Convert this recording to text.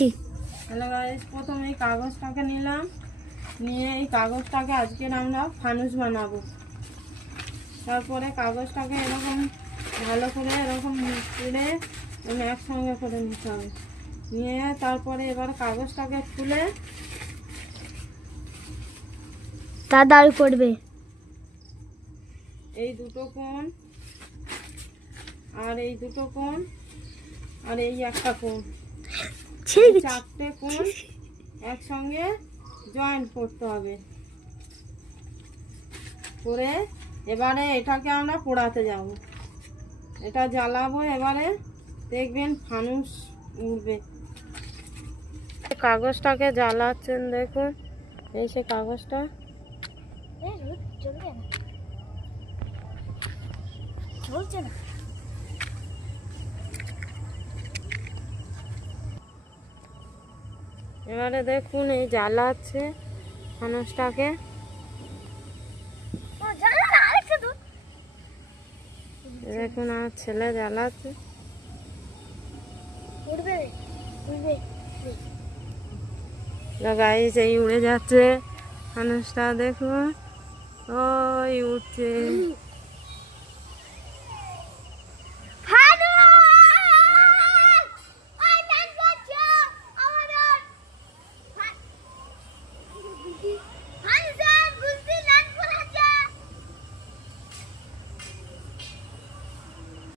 দেখছি। Hello guys, প্রথমে এই কাগজটাকে নিলাম, নিয়ে এই কাগজটাকে আজকে আমরা ফানুস বানাবো। তারপরে কাগজটাকে এরকম ভালো করে এরকম তুলে একসঙ্গে করে নিতে হবে। নিয়ে তারপরে এবার কাগজটাকে খুলে তা দাঁড় করবে। এই দুটো কোণ আর এই দুটো কোণ আর এই একটা কোণ, এই চারটে কোণ একসঙ্গে জয়েন্ট করতে হবে। করে এবারে এটাকে আমরা পোড়াতে যাব, এটা জ্বালাবো। এবারে দেখবেন ফানুস উঠবে। কাগজটাকে জ্বালাচ্ছেন, দেখুন এই সে কাগজটা। এবারে দেখুন এই জ্বালাচ্ছে ফানুসটাকে। দেখুন আমার ছেলে জ্বালাচ্ছে। গাইস এই উড়ে যাচ্ছে ফানুসটা, দেখুন ওই উঠছে।